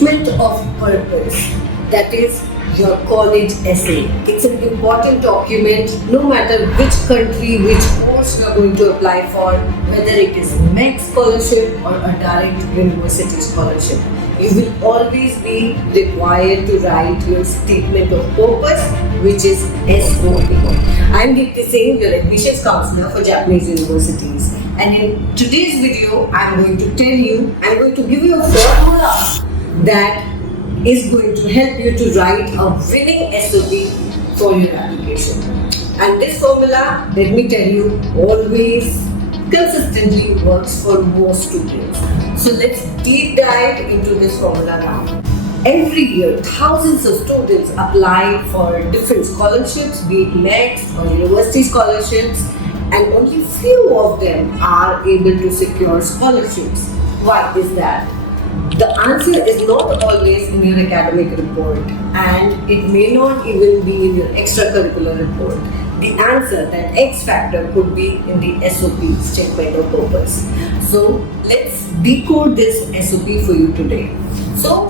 statement of purpose, that is your college essay. It's an important document no matter which country, which course you are going to apply for, whether it is MEC scholarship or a direct university scholarship. You will always be required to write your statement of purpose, which is SOP. I'm Deepti Singh, your admissions counselor for Japanese universities. And in today's video, I'm going to give you a formula that is going to help you to write a winning SOP for your application. And this formula, let me tell you, always consistently works for most students. So let's deep dive into this formula now. Every year, thousands of students apply for different scholarships, be it MEC or university scholarships, and only few of them are able to secure scholarships. Why is that? The answer is not always in your academic report, and it may not even be in your extracurricular report. The answer, that X factor, could be in the SOP, statement of purpose. So let's decode this SOP for you today. So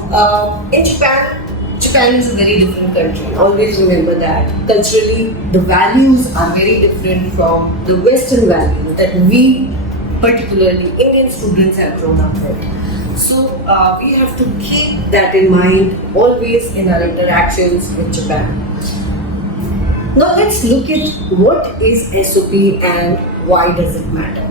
in Japan is a very different country. Always remember that. Culturally, the values are very different from the Western values that we, particularly Indian students, have grown up with. So we have to keep that in mind always in our interactions with Japan. Now let's look at what is SOP and why does it matter.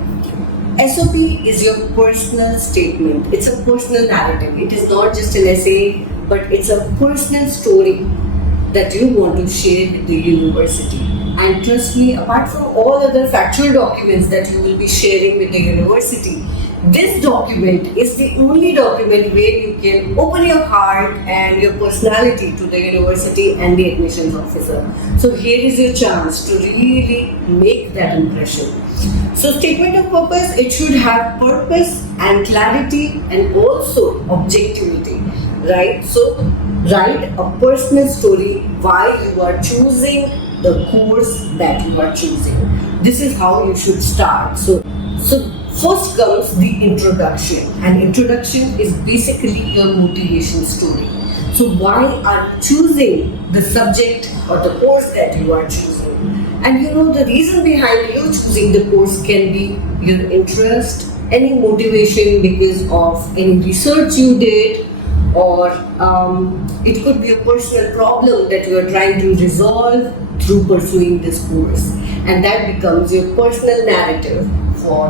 SOP is your personal statement. It's a personal narrative. It is not just an essay, but it's a personal story that you want to share with the university. And trust me, apart from all other factual documents that you will be sharing with the university, this document is the only document where you can open your heart and your personality to the university and the admissions officer. So here is your chance to really make that impression. So statement of purpose, it should have purpose and clarity and also objectivity, right? So write a personal story why you are choosing the course that you are choosing. This is how you should start. So first comes the introduction, and introduction is basically your motivation story. So why are you choosing the subject or the course that you are choosing? And you know, the reason behind you choosing the course can be your interest, any motivation because of any research you did, or it could be a personal problem that you are trying to resolve through pursuing this course, and that becomes your personal narrative for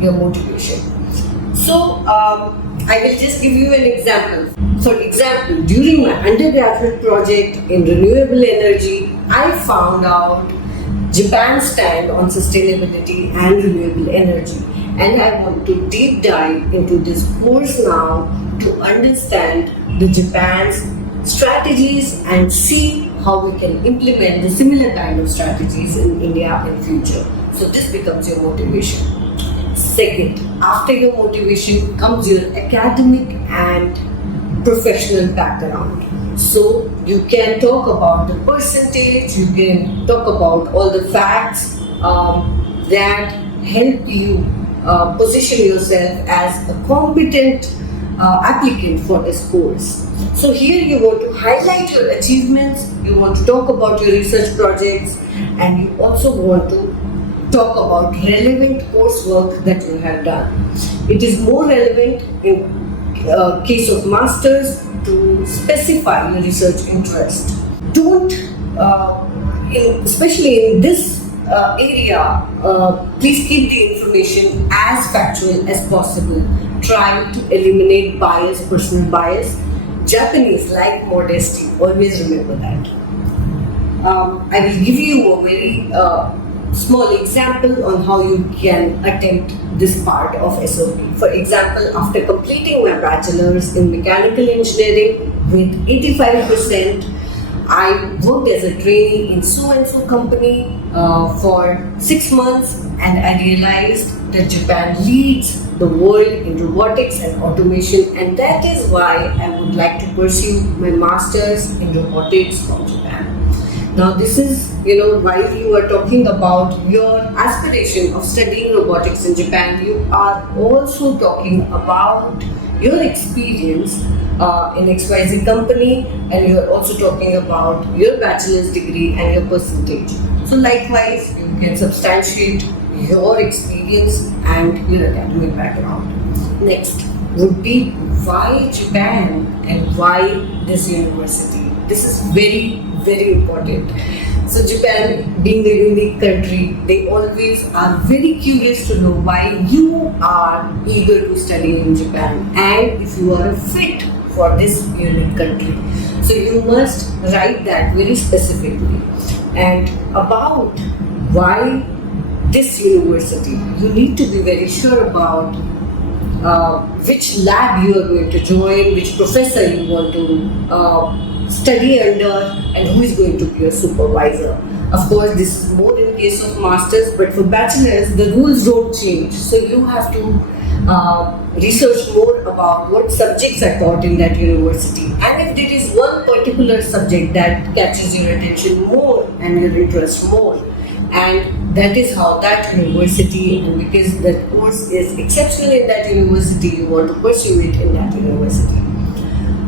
your motivation. So I will just give you an example. For example, during my undergraduate project in renewable energy, I found out Japan's stand on sustainability and renewable energy, and I want to deep dive into this course now to understand the Japan's strategies and see how we can implement the similar kind of strategies in India in future. So this becomes your motivation. Second, after your motivation comes your academic and professional background. So you can talk about the percentage, you can talk about all the facts that help you position yourself as a competent applicant for this course. So here you want to highlight your achievements, you want to talk about your research projects, and you also want to talk about relevant coursework that you have done. It is more relevant in case of masters to specify your research interest. Don't, especially in this area, please keep the information as factual as possible. Try to eliminate bias, personal bias. Japanese like modesty, always remember that. I will give you a very small example on how you can attempt this part of SOP. For example, after completing my bachelor's in mechanical engineering with 85%, I worked as a trainee in so-and-so company for 6 months, and I realized that Japan leads the world in robotics and automation, and that is why I would like to pursue my master's in robotics from Japan. Now this is, while you are talking about your aspiration of studying robotics in Japan, you are also talking about your experience in XYZ company, and you're also talking about your bachelor's degree and your percentage. So likewise, you can substantiate your experience and your academic background. Next would be why Japan and why this university. This is very, very important. So Japan, being a unique country, they always are very curious to know why you are eager to study in Japan and if you are a fit for this unique country. So you must write that very specifically. And about why this university, you need to be very sure about which lab you are going to join, which professor you want to study under, and who is going to be your supervisor. Of course, this is more in case of masters, but for bachelors, the rules don't change. So you have to research more about what subjects are taught in that university. And if there is one particular subject that catches your attention more and your interest more, and that is how that university, and because that course is exceptional in that university, you want to pursue it in that university.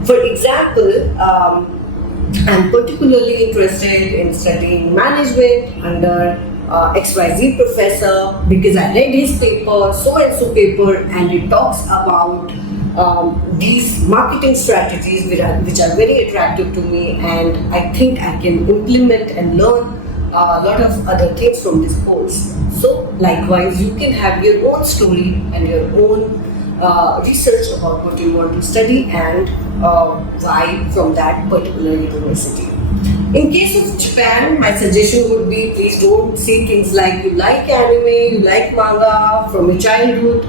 For example, I'm particularly interested in studying management under XYZ professor because I read his paper, so and so paper, and it talks about these marketing strategies which are very attractive to me, and I think I can implement and learn a lot of other things from this course. So likewise, you can have your own story and your own research about what you want to study and why from that particular university. In case of Japan, my suggestion would be please don't say things like you like anime, you like manga from your childhood.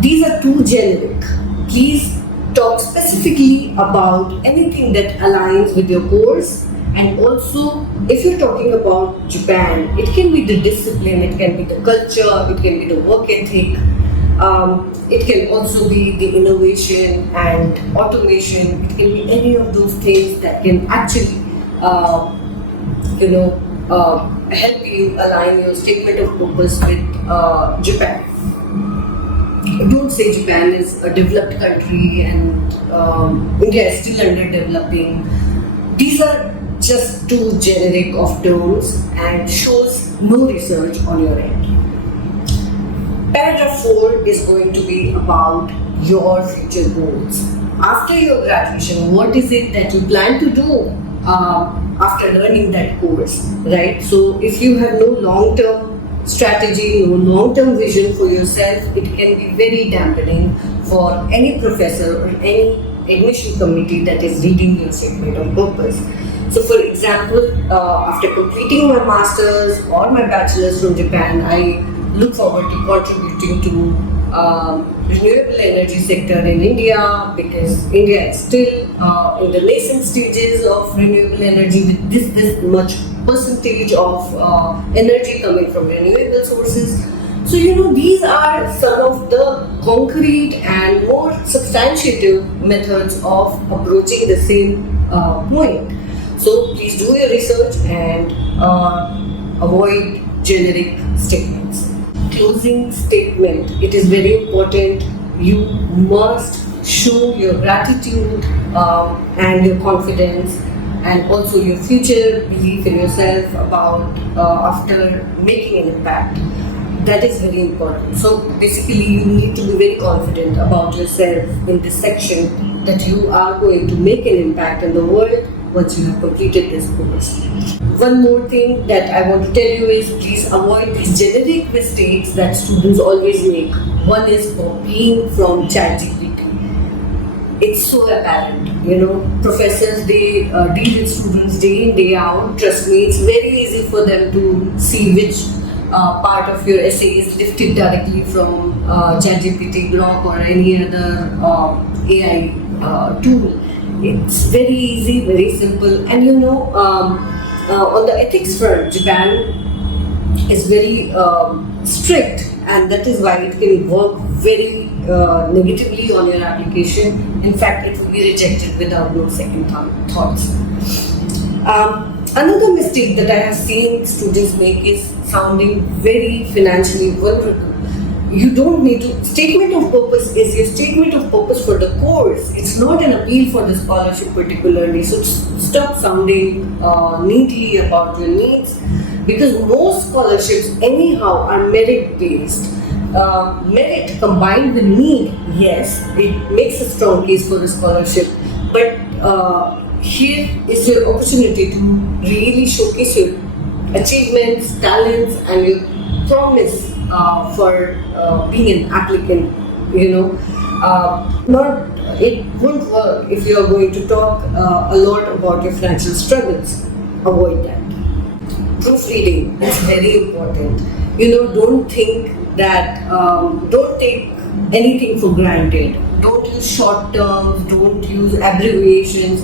These are too generic. Please talk specifically about anything that aligns with your course. And also, if you're talking about Japan, it can be the discipline, it can be the culture, it can be the work ethic, it can also be the innovation and automation. It can be any of those things that can actually, help you align your statement of purpose with Japan. Don't say Japan is a developed country and India is still underdeveloping. These are just too generic of terms and shows no research on your end. Paragraph 4 is going to be about your future goals. After your graduation, what is it that you plan to do after learning that course, right? So if you have no long-term strategy, no long-term vision for yourself, it can be very dampening for any professor or any admission committee that is reading your statement of purpose. So for example, after completing my master's or my bachelor's from Japan, I look forward to contributing to renewable energy sector in India because India is still in the nascent stages of renewable energy with this much percentage of energy coming from renewable sources. So these are some of the concrete and more substantive methods of approaching the same point. So please do your research and avoid generic statements. Closing statement. It is very important. You must show your gratitude and your confidence and also your future belief in yourself about after making an impact. That is very important. So basically you need to be very confident about yourself in this section that you are going to make an impact in the world once you have completed this course. One more thing that I want to tell you is please avoid these generic mistakes that students always make. One is copying from ChatGPT. It's so apparent, professors, they deal with students day in, day out. Trust me, it's very easy for them to see which part of your essay is lifted directly from ChatGPT, Grok or any other AI tool. It's very easy, very simple, and on the ethics front, Japan is very strict, and that is why it can work very negatively on your application. In fact, it will be rejected without no second thoughts. Another mistake that I have seen students make is sounding very financially vulnerable. you don't need to. Statement of purpose is your statement of purpose for the course. It's not an appeal for the scholarship particularly. So stop sounding neatly about your needs, because most scholarships anyhow are merit based. Merit combined with need, yes, it makes a strong case for a scholarship. But here is your opportunity to really showcase your achievements, talents, and your promise for being an applicant. Not it won't work if you are going to talk a lot about your financial struggles. Avoid that. Proofreading is very important. Don't think that, don't take anything for granted. Don't use short terms, don't use abbreviations,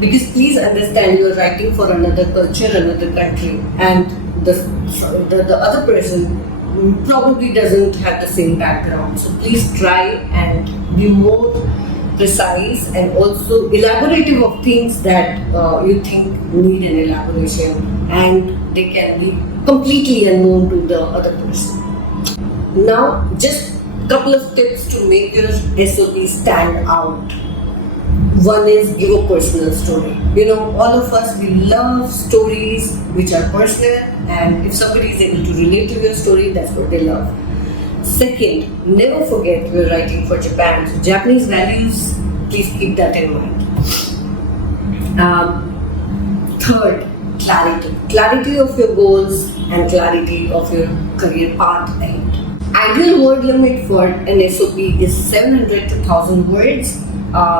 because please understand you are writing for another culture, another country, and the other person probably doesn't have the same background. So please try and be more precise and also elaborative of things that you think need an elaboration, and they can be completely unknown to the other person. Now, just a couple of tips to make your SOP stand out. One is give a personal story. All of us, we love stories which are personal, and if somebody is able to relate to your story, that's what they love. Second, never forget you're writing for Japan. So Japanese values, please keep that in mind. Third, clarity. Clarity of your goals and clarity of your career path ahead. Ideal word limit for an SOP is 700 to 1000 words.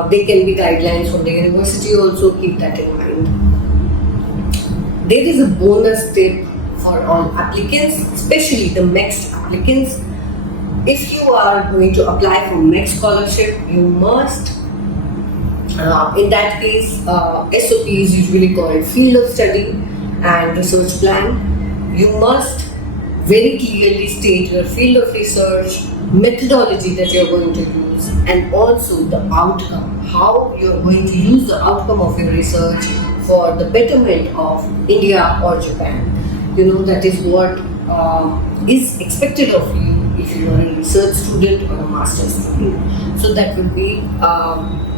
They can be guidelines from the university also, keep that in mind. There is a bonus tip for all applicants, especially the MEXT applicants. If you are going to apply for MEXT scholarship, you must, in that case, SOP is usually called field of study and research plan. You must very clearly state your field of research, methodology that you are going to use, and also the outcome, how you are going to use the outcome of your research for the betterment of India or Japan. That is what is expected of you if you are a research student or a master's student. So that would be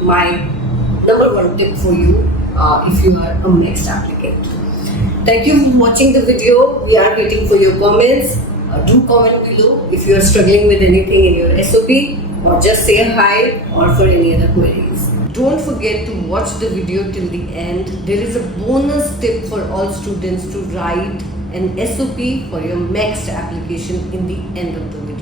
my number one tip for you if you are a MEXT applicant. Thank you for watching the video. We are waiting for your comments. Do comment below if you are struggling with anything in your SOP, or just say hi, or for any other queries. Don't forget to watch the video till the end. There is a bonus tip for all students to write an SOP for your MEXT application in the end of the video.